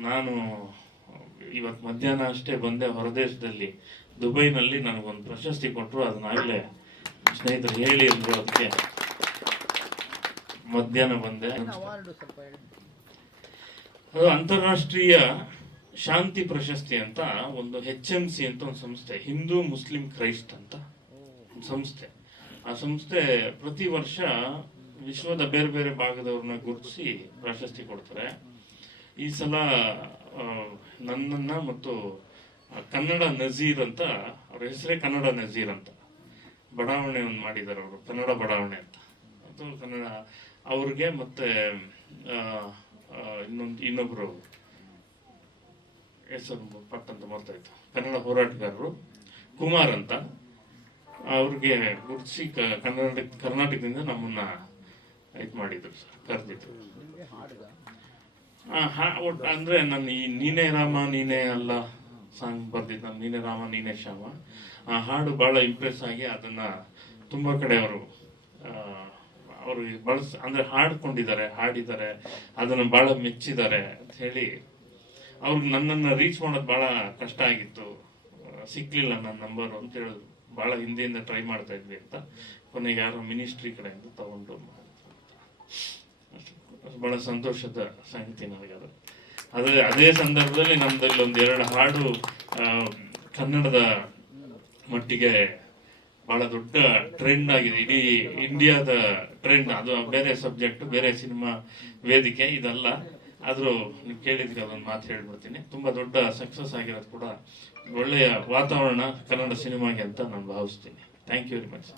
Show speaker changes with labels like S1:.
S1: ನಾನು ಇವತ್ತು ಮಧ್ಯಾಹ್ನ ಅಷ್ಟೇ ಬಂದೆ ಹೊರದೇಶದಲ್ಲಿ. ದುಬೈನಲ್ಲಿ ನನಗೊಂದು ಪ್ರಶಸ್ತಿ ಕೊಟ್ಟರು ಅದನ್ನಾಗಲೇ ಸ್ನೇಹಿತರು ಹೇಳಿ ಅಂದರು ಅದಕ್ಕೆ. ಮಧ್ಯಾಹ್ನ ಬಂದೆ. ಅದು ಅಂತಾರಾಷ್ಟ್ರೀಯ ಶಾಂತಿ ಪ್ರಶಸ್ತಿ ಅಂತ ಒಂದು ಹೆಚ್ ಎಂ ಸಿ ಅಂತ ಒಂದು ಸಂಸ್ಥೆ ಹಿಂದೂ ಮುಸ್ಲಿಂ ಕ್ರೈಸ್ಟ್ ಅಂತ ಒಂದು ಸಂಸ್ಥೆ. ಆ ಸಂಸ್ಥೆ ಪ್ರತಿ ವರ್ಷ ವಿಶ್ವದ ಬೇರೆ ಬೇರೆ ಭಾಗದವ್ರನ್ನ ಗುರುತಿಸಿ ಪ್ರಶಸ್ತಿ ಕೊಡ್ತಾರೆ. ಈ ಸಲ ನನ್ನನ್ನು ಮತ್ತು ಕನ್ನಡ ನಜೀರ್ ಅಂತ, ಅವ್ರ ಹೆಸರೇ ಕನ್ನಡ ನಜೀರ್ ಅಂತ. ಬಡಾವಣೆ ಒಂದು ಮಾಡಿದ್ದಾರೆ ಅವರು, ಕನ್ನಡ ಬಡಾವಣೆ ಅಂತ. ಅದು ಕನ್ನಡ, ಅವ್ರಿಗೆ ಮತ್ತೆ ಇನ್ನೊಂದು, ಇನ್ನೊಬ್ರು ಹೆಸರು ಪಟ್ಟಂತ ಅಂತ ಕನ್ನಡ ಹೋರಾಟಗಾರರು, ಕುಮಾರ್ ಅಂತ. ಅವ್ರಿಗೆ ಗುರುತಿಸಿ ಕನ್ನಡ, ಕರ್ನಾಟಕದಿಂದ ನಮ್ಮನ್ನ ಇದು ಮಾಡಿದ್ರು ಸರ್, ಕರೆದಿದ್ರು.
S2: ನಿಮಗೆ ಹಾಡುಗ
S1: ಹಾ- ಒಟ್- ಅಂದ್ರೆ ಈ ನೀನೇ ರಾಮ, ನೀನೇ ಅಲ್ಲ ಸಾಂಗ್ ಬರ್ದಿದ್ದು ನೀನೆ ರಾಮ, ನೀನೇ ಶ್ಯಾಮ. ಆ ಹಾಡು ಬಹಳ ಇಂಪ್ರೆಸ್ ಆಗಿ ಅದನ್ನ ತುಂಬಾ ಕಡೆ ಅವರು ಅವರು ಬಳಸ್, ಅಂದ್ರೆ ಹಾಡ್ಕೊಂಡಿದ್ದಾರೆ, ಹಾಡಿದ್ದಾರೆ, ಅದನ್ನ ಬಹಳ ಮೆಚ್ಚಿದ್ದಾರೆ ಅಂತ ಹೇಳಿ ಅವ್ರಿಗೆ ನನ್ನನ್ನು ರೀಚ್ ಮಾಡೋದು ಬಹಳ ಕಷ್ಟ ಆಗಿತ್ತು. ಸಿಕ್ಕಲಿಲ್ಲ ನನ್ನ ನಂಬರ್ ಅಂತ ಹೇಳಿದ್ರು ಬಹಳ ಹಿಂದೆಯಿಂದ ಟ್ರೈ ಮಾಡ್ತಾ ಇದ್ವಿ ಅಂತ. ಕೊನೆಗೆ ಯಾರೋ ಮಿನಿಸ್ಟ್ರಿ ಕಡೆಯಿಂದ ತಗೊಂಡು. ಅಷ್ಟು ಬಹಳ ಸಂತೋಷದ ಸಂಗತಿ ನನಗದು ಅದೇ. ಅದೇ ಸಂದರ್ಭದಲ್ಲಿ ನಮ್ದಲ್ಲಿ ಒಂದು ಎರಡು ಹಾಡು ಕನ್ನಡದ ಮಟ್ಟಿಗೆ ಬಹಳ ದೊಡ್ಡ ಟ್ರೆಂಡ್ ಆಗಿದೆ. ಇಡೀ ಇಂಡಿಯಾದ ಟ್ರೆಂಡ್ ಅದು ಬೇರೆ ಸಬ್ಜೆಕ್ಟ್ ಬೇರೆ ಸಿನಿಮಾ ವೇದಿಕೆ ಇದಲ್ಲ. ಆದರೂ ನೀವು ಕೇಳಿದ್ರೆ ಅದೊಂದು ಮಾತು ಹೇಳ್ಬಿಡ್ತೀನಿ. ತುಂಬ ದೊಡ್ಡ ಸಕ್ಸಸ್ ಆಗಿರೋದು ಕೂಡ ಒಳ್ಳೆಯ ವಾತಾವರಣ ಕನ್ನಡ ಸಿನಿಮಾಗೆ ಅಂತ ನಾನು ಭಾವಿಸ್ತೀನಿ. Thank you very much